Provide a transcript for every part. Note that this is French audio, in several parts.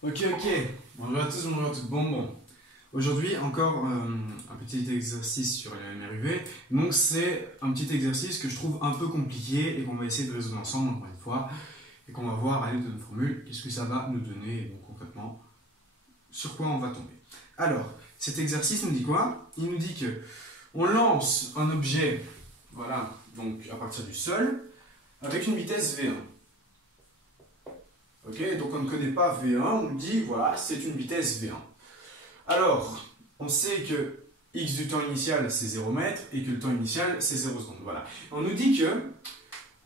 Ok, bonjour à tous, bonjour à toutes. Bon. Aujourd'hui, encore un petit exercice sur les MRUV. Donc, c'est un petit exercice que je trouve un peu compliqué et qu'on va essayer de résoudre ensemble, encore une fois, et qu'on va voir à l'aide de nos formules, qu'est-ce que ça va nous donner, et donc concrètement, sur quoi on va tomber. Alors, cet exercice nous dit quoi? Il nous dit que on lance un objet, voilà, donc à partir du sol, avec une vitesse V1. Ok, donc on ne connaît pas V1, on nous dit, voilà, c'est une vitesse V1. Alors, on sait que x du temps initial, c'est 0 mètres, et que le temps initial, c'est 0 secondes. Voilà. On nous dit que,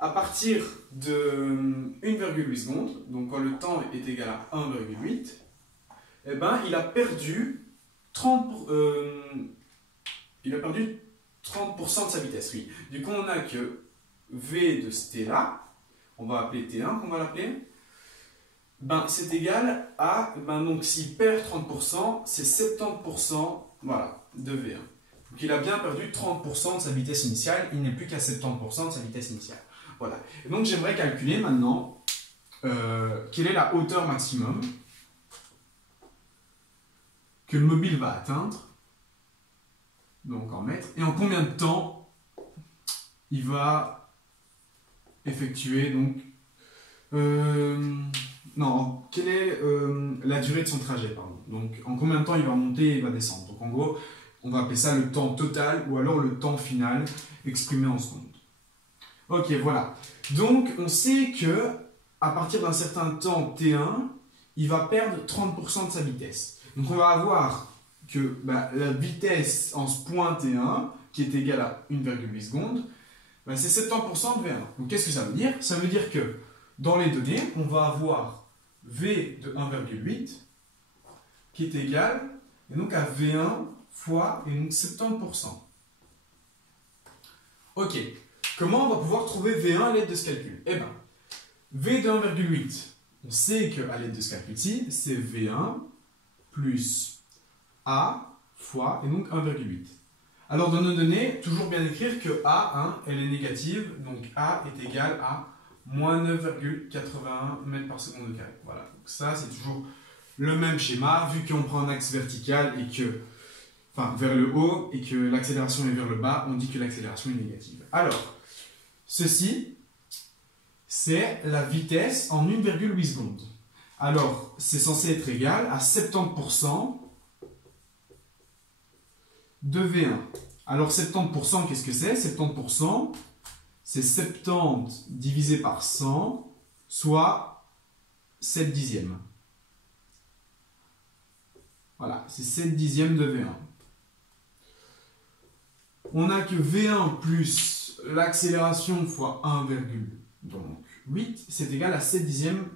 à partir de 1,8 secondes, donc quand le temps est égal à 1,8, eh ben, il a perdu 30%, de sa vitesse. Oui. Du coup, on a que V de ce t-là, on va appeler t1, qu'on va l'appeler, ben, c'est égal à, donc s'il perd 30%, c'est 70%, voilà, de V1. Donc il a bien perdu 30% de sa vitesse initiale, il n'est plus qu'à 70% de sa vitesse initiale. Voilà. Et donc j'aimerais calculer maintenant quelle est la hauteur maximum que le mobile va atteindre, donc en mètres, et en combien de temps il va effectuer, donc... non, quelle est la durée de son trajet, pardon. Donc, en combien de temps il va monter et il va descendre. Donc, en gros, on va appeler ça le temps total ou alors le temps final exprimé en secondes. Ok, voilà. Donc, on sait que à partir d'un certain temps T1, il va perdre 30% de sa vitesse. Donc, on va avoir que la vitesse en ce point T1, qui est égale à 1,8 secondes, c'est 70% de V1. Donc, qu'est-ce que ça veut dire? Ça veut dire que dans les données, on va avoir V de 1,8 qui est égal et donc à V1 fois et donc 70%. Ok, comment on va pouvoir trouver V1 à l'aide de ce calcul? Eh bien, V de 1,8, on sait qu'à l'aide de ce calcul-ci, c'est V1 plus A fois et donc 1,8. Alors dans nos données, toujours bien écrire que A, elle est négative, donc A est égal à moins 9,81 mètres par seconde au carré. Voilà, donc ça c'est toujours le même schéma, vu qu'on prend un axe vertical et que, enfin vers le haut et que l'accélération est vers le bas, on dit que l'accélération est négative. Alors, ceci, c'est la vitesse en 1,8 secondes. Alors, c'est censé être égal à 70% de V1. Alors 70%, qu'est-ce que c'est? 70%, c'est 70 divisé par 100, soit 7 dixièmes. Voilà, c'est 7 dixièmes de V1. On n'a que V1 plus l'accélération fois 1,8, c'est égal à 7 dixièmes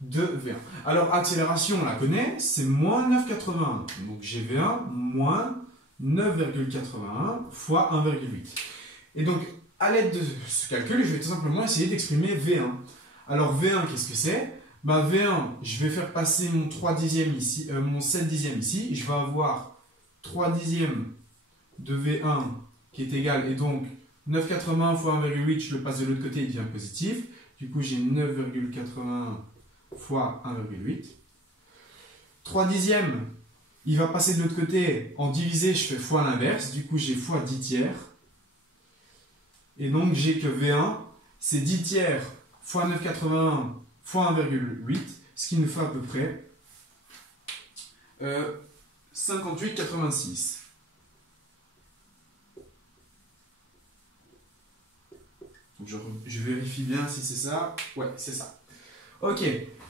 de V1. Alors, accélération, on la connaît, c'est moins 9,81. Donc, j'ai V1 moins 9,81 fois 1,8. Et donc, à l'aide de ce calcul, je vais tout simplement essayer d'exprimer V1. Alors V1, qu'est-ce que c'est? V1, je vais faire passer mon 3 dixièmes ici, mon 7 dixièmes ici. Je vais avoir 3 dixièmes de V1 qui est égal, et donc 9,81 fois 1,8, je le passe de l'autre côté, il devient positif. Du coup, j'ai 9,81 fois 1,8. 3 dixièmes, il va passer de l'autre côté, en divisé, je fais fois l'inverse. Du coup, j'ai fois 10 tiers. Et donc, j'ai que V1, c'est 10 tiers fois 9,81 fois 1,8, ce qui nous fait à peu près 58,86. Je vérifie bien si c'est ça. Ouais, c'est ça. Ok,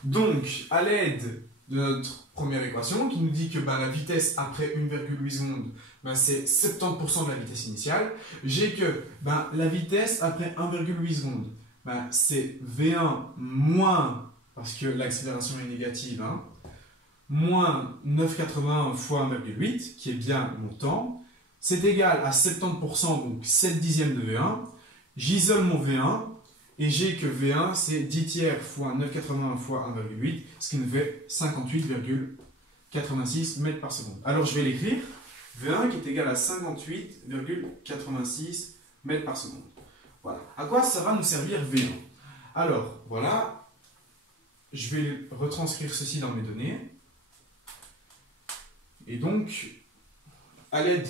donc, à l'aide de notre première équation, qui nous dit que la vitesse après 1,8 secondes, c'est 70% de la vitesse initiale. J'ai que la vitesse après 1,8 secondes, c'est V1 moins, parce que l'accélération est négative, moins 9,81 fois 1,8, qui est bien mon temps. C'est égal à 70%, donc 7 dixièmes de V1. J'isole mon V1. Et j'ai que V1, c'est 10 tiers fois 9,81 fois 1,8, ce qui nous fait 58,86 mètres par seconde. Alors je vais l'écrire, V1 qui est égal à 58,86 mètres par seconde. Voilà. À quoi ça va nous servir V1? Alors, voilà, je vais retranscrire ceci dans mes données. Et donc, à l'aide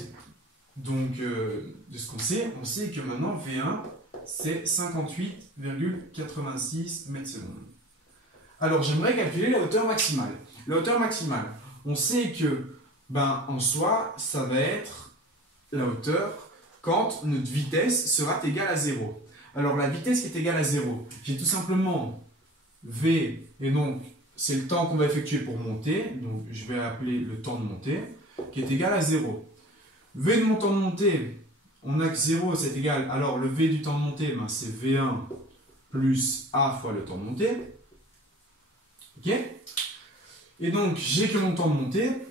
de ce qu'on sait, on sait que maintenant V1, c'est 58,86 mètres secondes. Alors, j'aimerais calculer la hauteur maximale. La hauteur maximale, on sait que, en soi, ça va être la hauteur quand notre vitesse sera égale à 0. Alors, la vitesse qui est égale à 0, j'ai tout simplement V, et donc, c'est le temps qu'on va effectuer pour monter, donc je vais appeler le temps de montée, qui est égal à 0. V de mon temps de montée, on a que 0, c'est égal, alors le V du temps de montée, c'est V1 plus A fois le temps de montée. Ok? Et donc, j'ai que mon temps de montée,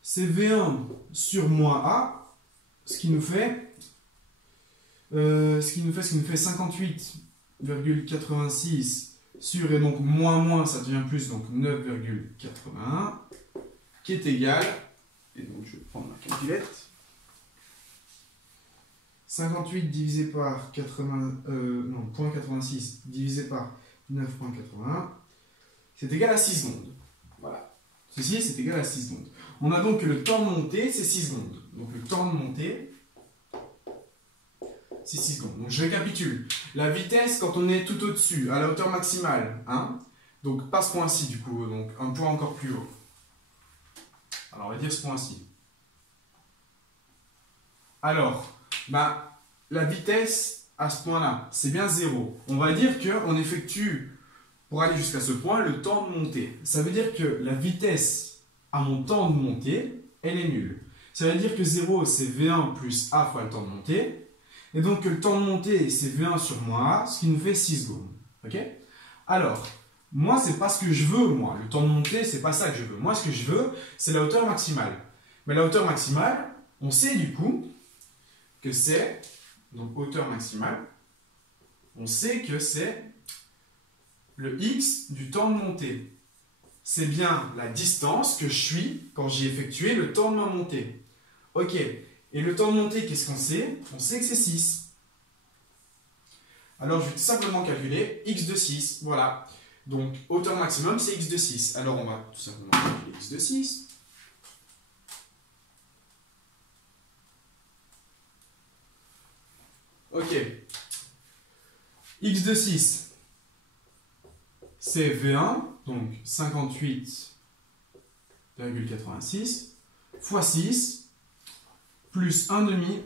c'est V1 sur moins A, ce qui nous fait 58,86 sur, et donc moins, ça devient plus, donc 9,81, qui est égal, et donc je vais prendre ma calculette, 58 divisé par 0,86 divisé par 9,81, c'est égal à 6 secondes. Voilà. Ceci, c'est égal à 6 secondes. On a donc que le temps de montée, c'est 6 secondes. Donc le temps de montée, c'est 6 secondes. Donc je récapitule. La vitesse, quand on est tout au-dessus, à la hauteur maximale, donc pas ce point-ci du coup, donc un point encore plus haut. Alors on va dire ce point-ci. Alors, la vitesse à ce point-là, c'est bien 0. On va dire qu'on effectue, pour aller jusqu'à ce point, le temps de montée. Ça veut dire que la vitesse à mon temps de montée, elle est nulle. Ça veut dire que 0, c'est V1 plus A fois le temps de montée. Et donc le temps de montée, c'est V1 sur moins A, ce qui nous fait 6 secondes. Ok? Alors, moi, c'est pas ce que je veux, moi. Le temps de montée, c'est pas ça que je veux. Moi, ce que je veux, c'est la hauteur maximale. Mais la hauteur maximale, on sait du coup que c'est, donc hauteur maximale, on sait que c'est le x du temps de montée. C'est bien la distance que je suis quand j'ai effectué le temps de ma montée. Ok. Et le temps de montée, qu'est-ce qu'on sait? On sait que c'est 6. Alors, je vais tout simplement calculer x de 6. Voilà. Donc, hauteur maximum, c'est x de 6. Alors, on va tout simplement calculer x de 6. Ok. X de 6, c'est V1, donc 58,86, fois 6, plus 1 demi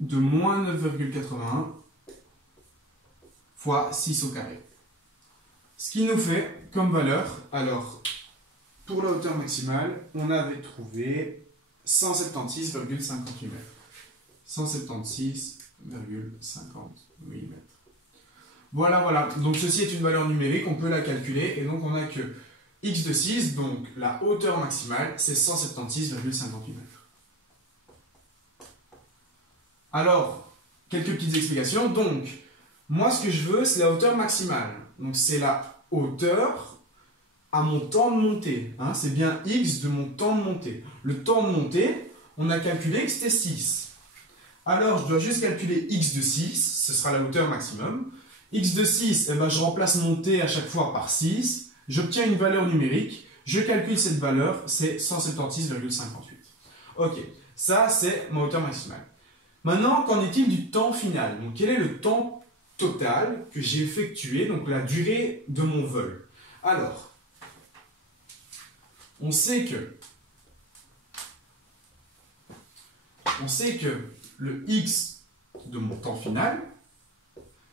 de moins 9,81, fois 6 au carré. Ce qui nous fait comme valeur, alors, pour la hauteur maximale, on avait trouvé 176,58 mètres. 176,58 mètres. Voilà, voilà. Donc ceci est une valeur numérique, on peut la calculer, et donc on a que x de 6, donc la hauteur maximale, c'est 176,58 mètres. Alors, quelques petites explications. Donc, moi ce que je veux, c'est la hauteur maximale. Donc c'est la hauteur à mon temps de montée. C'est bien x de mon temps de montée. Le temps de montée, on a calculé que c'était 6. Alors, je dois juste calculer x de 6, ce sera la hauteur maximum. X de 6, je remplace mon t à chaque fois par 6. J'obtiens une valeur numérique. Je calcule cette valeur, c'est 176,58. Ok, ça c'est ma hauteur maximale. Maintenant, qu'en est-il du temps final? Donc, quel est le temps total que j'ai effectué, donc la durée de mon vol? Alors, on sait que le x de mon temps final,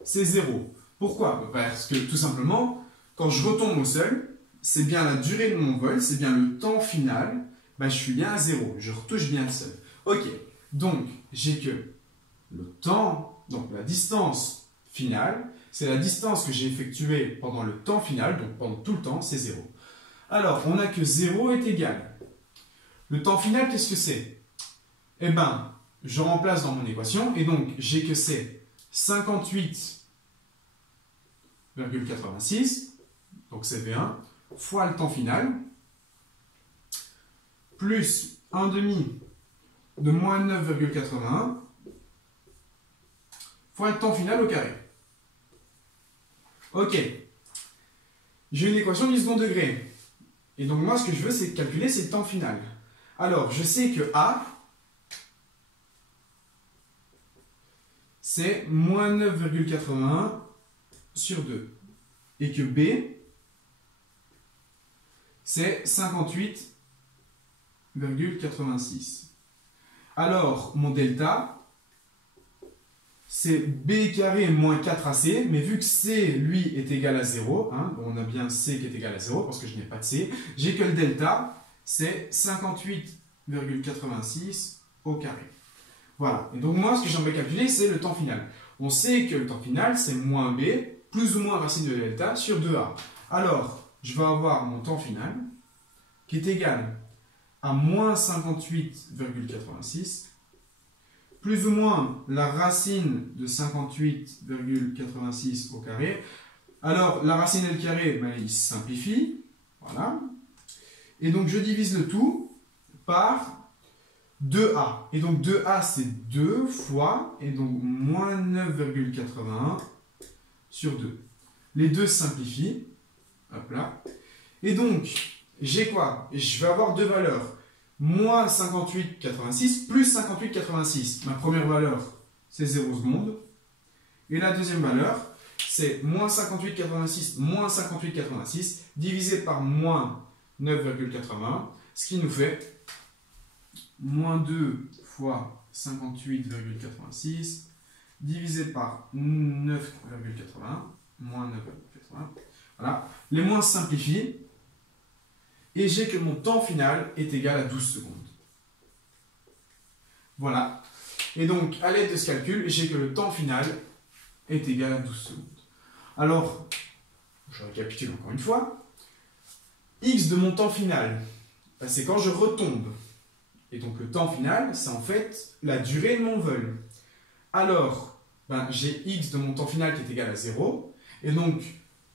c'est 0. Pourquoi? Parce que tout simplement, quand je retombe au sol, c'est bien la durée de mon vol, c'est bien le temps final, je suis bien à 0, je retouche bien le sol. Ok, donc j'ai que le temps, donc la distance finale, c'est la distance que j'ai effectuée pendant le temps final, donc pendant tout le temps, c'est 0. Alors, on a que 0 est égal. Le temps final, qu'est-ce que c'est? Eh bien, je remplace dans mon équation, et donc j'ai que c'est 58,86, donc c'est V1, fois le temps final, plus 1 demi de moins 9,81, fois le temps final au carré. Ok, j'ai une équation du second degré. Et donc moi, ce que je veux, c'est calculer, c'est le temps final. Alors, je sais que A, c'est moins 9,81 sur 2. Et que B, c'est 58,86. Alors, mon delta, c'est B carré moins 4AC, mais vu que C, lui, est égal à 0, hein, on a bien C qui est égal à 0, parce que je n'ai pas de C, j'ai que le delta, c'est 58,86 au carré. Voilà, et donc moi, ce que j'aimerais calculer, c'est le temps final. On sait que le temps final, c'est moins B, plus ou moins racine de delta, sur 2A. Alors, je vais avoir mon temps final, qui est égal à moins 58,86, plus ou moins la racine de 58,86 au carré. Alors, la racine et le carré, ben, il se simplifie. Voilà. Et donc, je divise le tout par 2A. Et donc, 2A, c'est 2 fois, et donc, moins 9,81 sur 2. Les deux se simplifient. Hop là. Et donc, j'ai quoi? Je vais avoir deux valeurs. Moins 58,86 plus 58,86. Ma première valeur, c'est 0 secondes. Et la deuxième valeur, c'est moins 58,86 moins 58,86 divisé par moins 9,81. Ce qui nous fait moins 2 fois 58,86 divisé par 9,80. Moins 9,80. Voilà. Les moins se simplifient. Et j'ai que mon temps final est égal à 12 secondes. Voilà. Et donc, à l'aide de ce calcul, j'ai que le temps final est égal à 12 secondes. Alors, je récapitule encore une fois. X de mon temps final, c'est quand je retombe. Et donc, le temps final, c'est en fait la durée de mon vol. Alors, j'ai X de mon temps final qui est égal à 0. Et donc,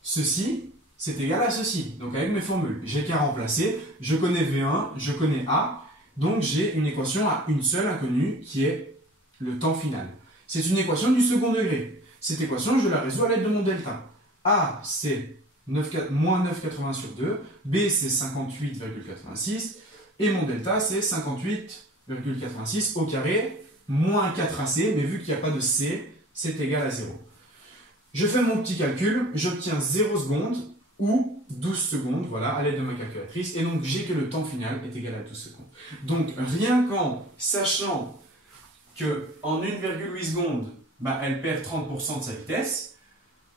ceci, c'est égal à ceci. Donc avec mes formules, j'ai qu'à remplacer. Je connais V1, je connais A. Donc j'ai une équation à une seule inconnue qui est le temps final. C'est une équation du second degré. Cette équation, je la résous à l'aide de mon delta. A, c'est moins 9,80 sur 2. B, c'est 58,86. Et mon delta, c'est 58,86 au carré, moins 4AC. Mais vu qu'il n'y a pas de C, c'est égal à 0. Je fais mon petit calcul. J'obtiens 0 secondes ou 12 secondes, voilà, à l'aide de ma calculatrice. Et donc, j'ai que le temps final est égal à 12 secondes. Donc, rien qu'en sachant qu'en 1,8 secondes, elle perd 30% de sa vitesse,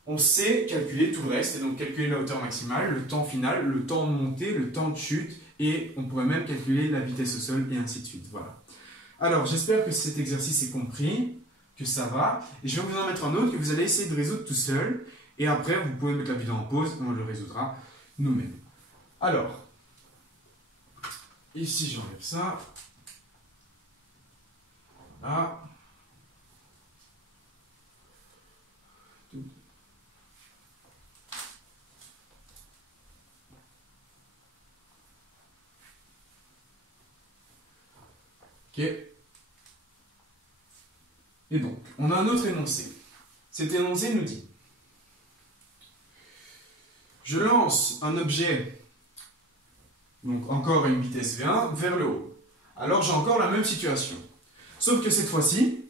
on sait calculer tout le reste. Et donc, calculer la hauteur maximale, le temps final, le temps de montée, le temps de chute. Et on pourrait même calculer la vitesse au sol et ainsi de suite. Voilà. Alors, j'espère que cet exercice est compris, que ça va. Et je vais vous en mettre un autre que vous allez essayer de résoudre tout seul. Et après, vous pouvez mettre la vidéo en pause et on le résoudra nous-mêmes. Alors, ici j'enlève ça. Là. Ok. Et donc, on a un autre énoncé. Cet énoncé nous dit: je lance un objet, donc encore à une vitesse V1, vers le haut. Alors j'ai encore la même situation. Sauf que cette fois-ci,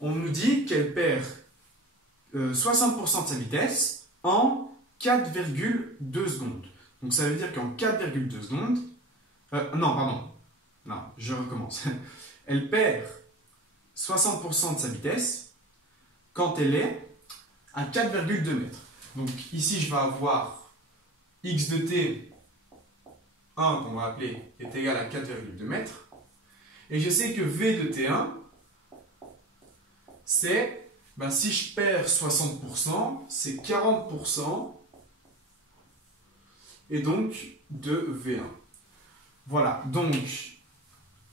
on nous dit qu'elle perd 60% de sa vitesse en 4,2 secondes. Donc ça veut dire qu'en 4,2 secondes... non, pardon. Non, je recommence. Elle perd 60% de sa vitesse quand elle est à 4,2 mètres. Donc ici, je vais avoir x de t, 1 qu'on va appeler, est égal à 4,2 mètres. Et je sais que v de t1, c'est, si je perds 60%, c'est 40%, et donc de v1. Voilà, donc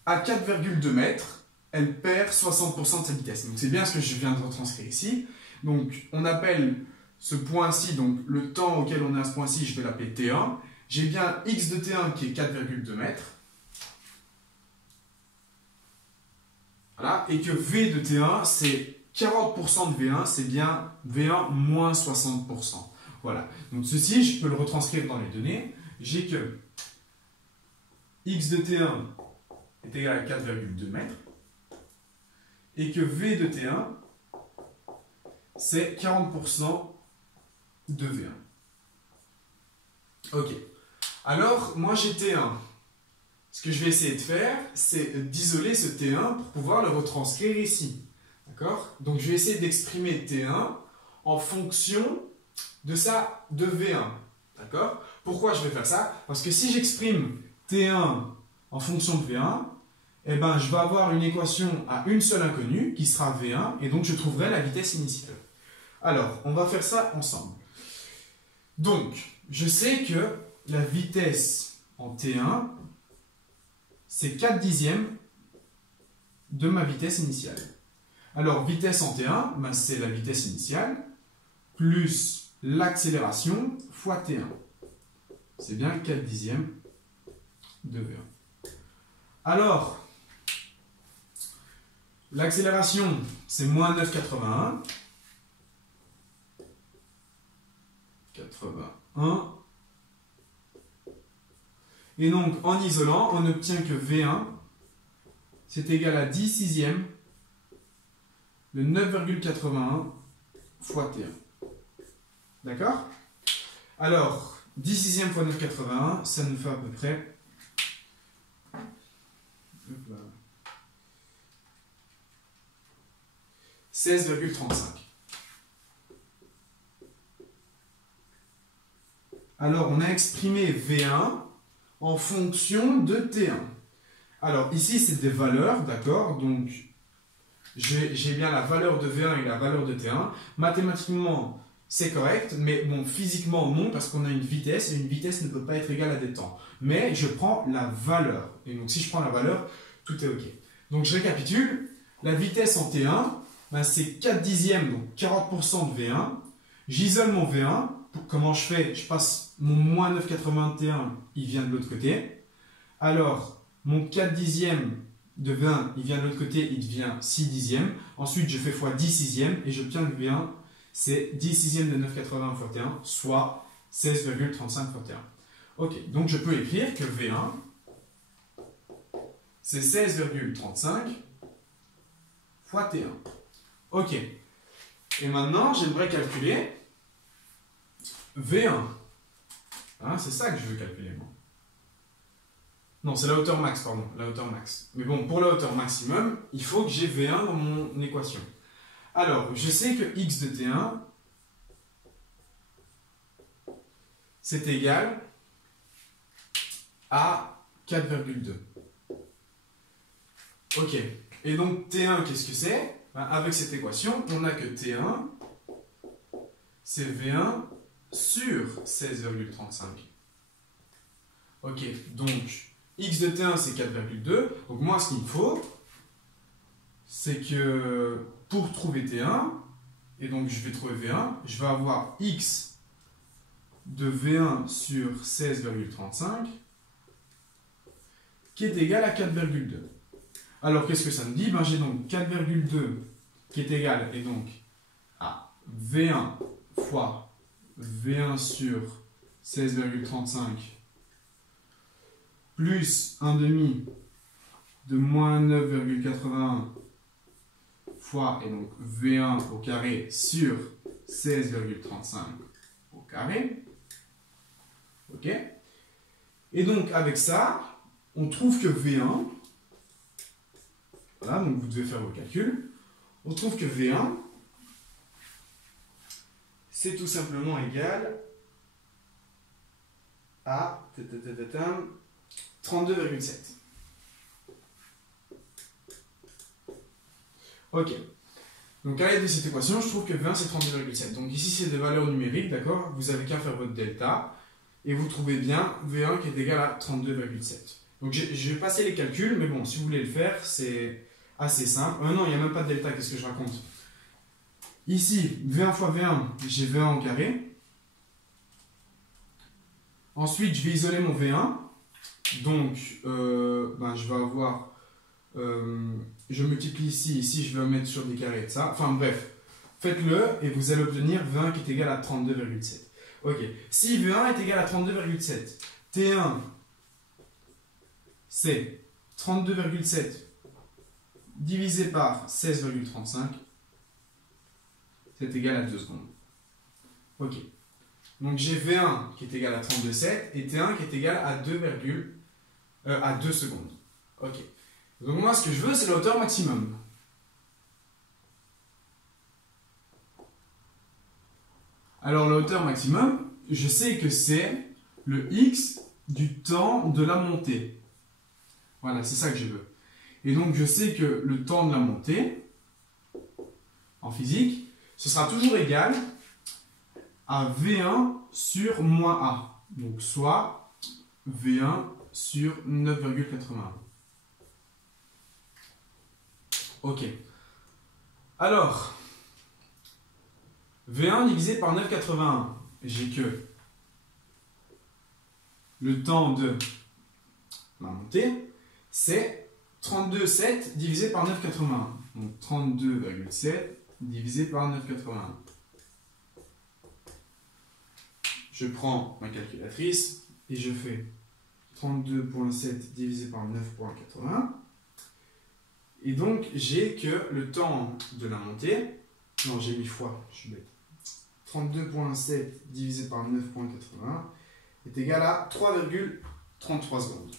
à 4,2 mètres, elle perd 60% de sa vitesse. Donc c'est bien ce que je viens de retranscrire ici. Donc on appelle ce point-ci, donc le temps auquel on est à ce point-ci, je vais l'appeler T1. J'ai bien x de T1 qui est 4,2 mètres. Voilà, et que V de T1, c'est 40% de V1, c'est bien V1 moins 60%. Voilà. Donc ceci, je peux le retranscrire dans les données. J'ai que x de T1 est égal à 4,2 mètres et que V de T1, c'est 40% de V1. Ok. Alors, moi j'ai T1. Ce que je vais essayer de faire, c'est d'isoler ce T1 pour pouvoir le retranscrire ici. D'accord? Donc je vais essayer d'exprimer T1 en fonction de V1. D'accord? Pourquoi je vais faire ça? Parce que si j'exprime T1 en fonction de V1, eh ben, je vais avoir une équation à une seule inconnue qui sera V1 et donc je trouverai la vitesse initiale. Alors, on va faire ça ensemble. Donc, je sais que la vitesse en T1, c'est 4 dixièmes de ma vitesse initiale. Alors, vitesse en T1, ben, c'est la vitesse initiale plus l'accélération fois T1. C'est bien 4 dixièmes de V1. Alors, l'accélération, c'est moins 9,81. 81. Et donc, en isolant, on obtient que V1, c'est égal à 10 sixièmes de 9,81 fois T1. D'accord? Alors, 10 sixièmes fois 9,81, ça nous fait à peu près 16,35. Alors, on a exprimé V1 en fonction de T1. Alors, ici, c'est des valeurs, d'accord? Donc, j'ai bien la valeur de V1 et la valeur de T1. Mathématiquement, c'est correct, mais bon, physiquement, non, parce qu'on a une vitesse, et une vitesse ne peut pas être égale à des temps. Mais je prends la valeur. Et donc, si je prends la valeur, tout est OK. Donc, je récapitule. La vitesse en T1, ben, c'est 4 dixièmes, donc 40% de V1. J'isole mon V1. Comment je fais? Je passe mon moins 9,81, il vient de l'autre côté. Alors, mon 4 dixièmes de V1, il vient de l'autre côté, il devient 6 dixièmes. Ensuite, je fais fois 10 sixièmes et j'obtiens que V1, c'est 10 sixièmes de 9,81 fois T1, soit 16,35 fois T1. Ok, donc je peux écrire que V1, c'est 16,35 fois T1. Ok, et maintenant, j'aimerais calculer V1. Hein, c'est ça que je veux calculer, moi. Non, c'est la hauteur max, pardon, la hauteur max. Mais bon, pour la hauteur maximum, il faut que j'ai V1 dans mon équation. Alors, je sais que x de T1, c'est égal à 4,2. Ok. Et donc, T1, qu'est-ce que c'est? Ben, avec cette équation, on a que T1, c'est V1 sur 16,35. Ok, donc x de T1 c'est 4,2. Donc moi ce qu'il me faut, c'est que pour trouver T1, et donc je vais trouver V1, je vais avoir x de V1 sur 16,35 qui est égal à 4,2. Alors qu'est-ce que ça me dit? Ben, j'ai donc 4,2 qui est égal et donc à V1 fois V1 sur 16,35 plus 1 demi de moins 9,81 fois, et donc V1 au carré sur 16,35 au carré. Ok? Et donc avec ça, on trouve que V1, voilà, donc vous devez faire vos calculs, on trouve que V1, c'est tout simplement égal à 32,7. Ok. Donc à l'aide de cette équation, je trouve que V1 c'est 32,7. Donc ici c'est des valeurs numériques, d'accord? Vous avez qu'à faire votre delta et vous trouvez bien V1 qui est égal à 32,7. Donc je vais passer les calculs, mais bon, si vous voulez le faire, c'est assez simple. Non, il n'y a même pas de delta, qu'est-ce que je raconte? Ici, V1 fois V1, j'ai V1 en carré. Ensuite, je vais isoler mon V1. Donc, je vais avoir... je multiplie ici je vais mettre sur des carrés de ça. Enfin bref, faites-le et vous allez obtenir V1 qui est égal à 32,7. Ok. Si V1 est égal à 32,7, T1, c'est 32,7 divisé par 16,35, c'est égal à 2 secondes. Ok. Donc j'ai V1 qui est égal à 32,7 et T1 qui est égal à 2 secondes. Ok. Donc moi, ce que je veux, c'est la hauteur maximum. Alors la hauteur maximum, je sais que c'est le x du temps de la montée. Voilà, c'est ça que je veux. Et donc je sais que le temps de la montée, en physique, ce sera toujours égal à V1 sur moins A. Donc soit V1 sur 9,81. Ok. Alors, V1 divisé par 9,81, j'ai que le temps de la montée, c'est 32,7 divisé par 9,81. Donc 32,7 divisé par 9,81. Je prends ma calculatrice et je fais 32,7 divisé par 9,81. Et donc, j'ai que le temps de la montée, non, j'ai mis fois, je suis bête, 32,7 divisé par 9,81 est égal à 3,33 secondes.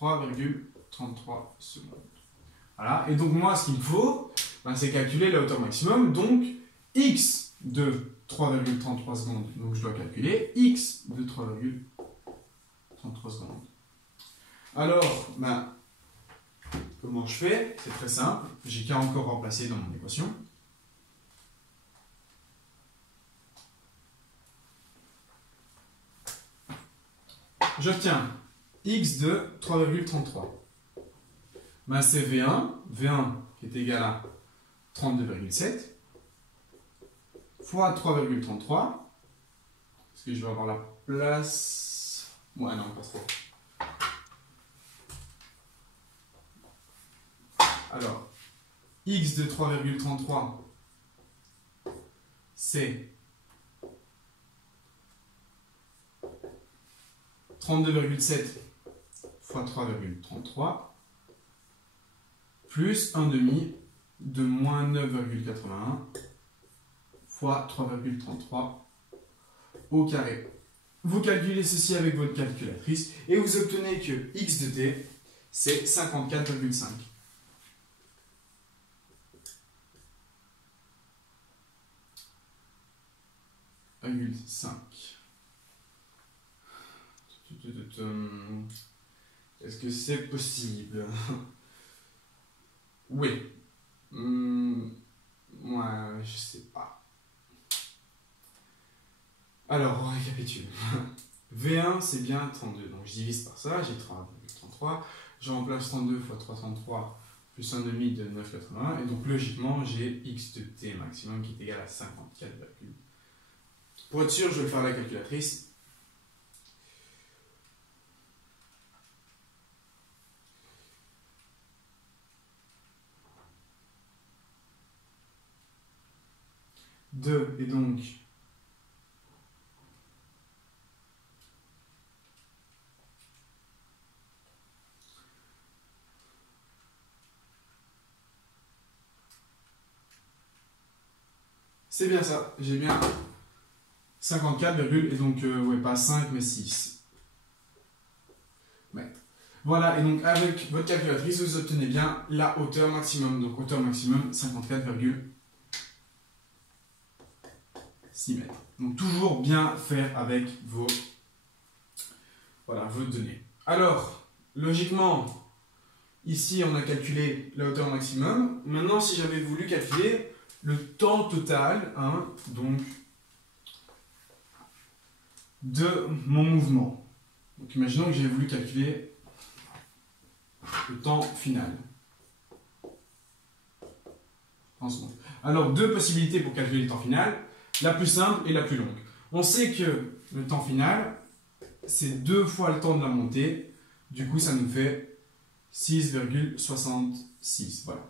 3,33 secondes. Voilà, et donc moi, ce qu'il me faut, c'est calculer la hauteur maximum, donc x de 3,33 secondes, donc je dois calculer x de 3,33 secondes. Alors, comment je fais? C'est très simple, j'ai qu'à encore remplacer dans mon équation. J'obtiens x de 3,33. C'est V1 qui est égal à 32,7 fois 3,33, parce que je vais avoir la place... Ouais, non, pas trop. Alors, x de 3,33, c'est 32,7 fois 3,33 plus 1 demi de moins 9,81 fois 3,33 au carré. Vous calculez ceci avec votre calculatrice et vous obtenez que x de t, c'est 54,5. 5. Est-ce que c'est possible? Oui. Ouais, je sais pas. Alors, on récapitule. V1, c'est bien 32. Donc, je divise par ça, j'ai 3,33. Je remplace 32 fois 333 plus 1 demi de 9,81. Et donc, logiquement, j'ai x de t maximum qui est égal à 54. Pour être sûr, je vais le faire à la calculatrice. Et donc c'est bien ça, j'ai bien 54, et donc ouais, pas 5 mais 6 mètres. Voilà, et donc avec votre calculatrice, vous obtenez bien la hauteur maximum. Donc hauteur maximum 54,6 mètres. Donc toujours bien faire avec vos données. Alors, logiquement, ici on a calculé la hauteur maximum. Maintenant, si j'avais voulu calculer le temps total, donc de mon mouvement. Donc imaginons que j'ai voulu calculer le temps final. Alors, deux possibilités pour calculer le temps final, la plus simple et la plus longue. On sait que le temps final, c'est 2 fois le temps de la montée, du coup ça nous fait 6,66. Voilà.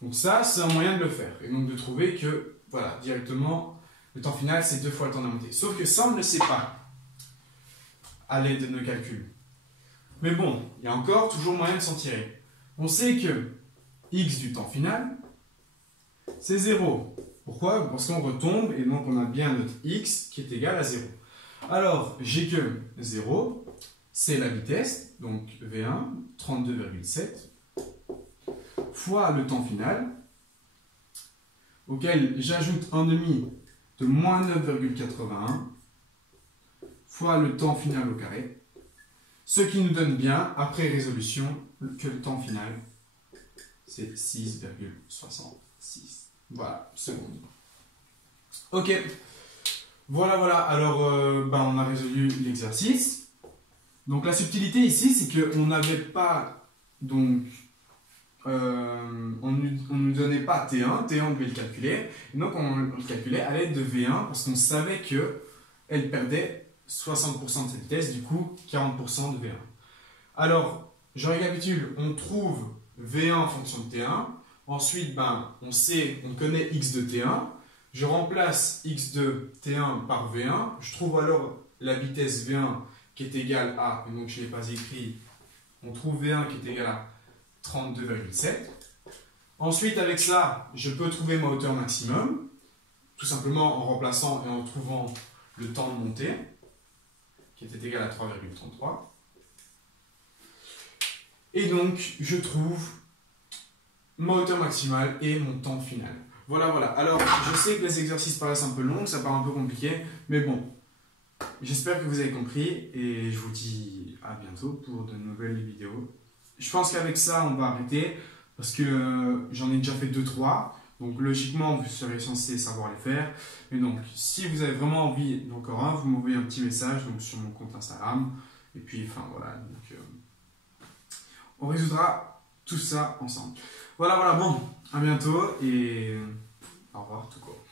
Donc ça, c'est un moyen de le faire, et donc de trouver que, voilà, directement, Le temps final, c'est 2 fois le temps de la montée. Sauf que ça, on ne le sait pas à l'aide de nos calculs. Mais bon, il y a encore toujours moyen de s'en tirer. On sait que x du temps final, c'est 0. Pourquoi? Parce qu'on retombe et donc on a bien notre x qui est égal à 0. Alors, j'ai que 0, c'est la vitesse, donc V1, 32,7, fois le temps final, auquel j'ajoute un demi de moins 9,81, fois le temps final au carré, ce qui nous donne bien, après résolution, que le temps final, c'est 6,66. Voilà, secondes. Ok, voilà, alors on a résolu l'exercice. Donc la subtilité ici, c'est qu'on n'avait pas, donc, on nous donnait pas T1, T1 on devait le calculer, et donc on le calculait à l'aide de V1, parce qu'on savait qu'elle perdait 60% de sa vitesse, du coup 40% de V1. Alors, je récapitule, on trouve V1 en fonction de T1, ensuite on connaît X de T1, je remplace X de T1 par V1, je trouve alors la vitesse V1 qui est égale à, et donc je ne l'ai pas écrit, on trouve V1 qui est égal à 32,7. Ensuite, avec ça, je peux trouver ma hauteur maximum, tout simplement en remplaçant et en trouvant le temps de montée, qui était égal à 3,33. Et donc, je trouve ma hauteur maximale et mon temps final. Voilà. Alors, je sais que les exercices paraissent un peu longs, ça paraît un peu compliqué, mais bon, j'espère que vous avez compris et je vous dis à bientôt pour de nouvelles vidéos. Je pense qu'avec ça, on va arrêter parce que j'en ai déjà fait 2-3. Donc logiquement, vous serez censé savoir les faire. Mais donc, si vous avez vraiment envie d'encore un, vous m'envoyez un petit message donc, sur mon compte Instagram. Et puis, enfin voilà. Donc, on résoudra tout ça ensemble. Voilà, bon, à bientôt et au revoir tout court.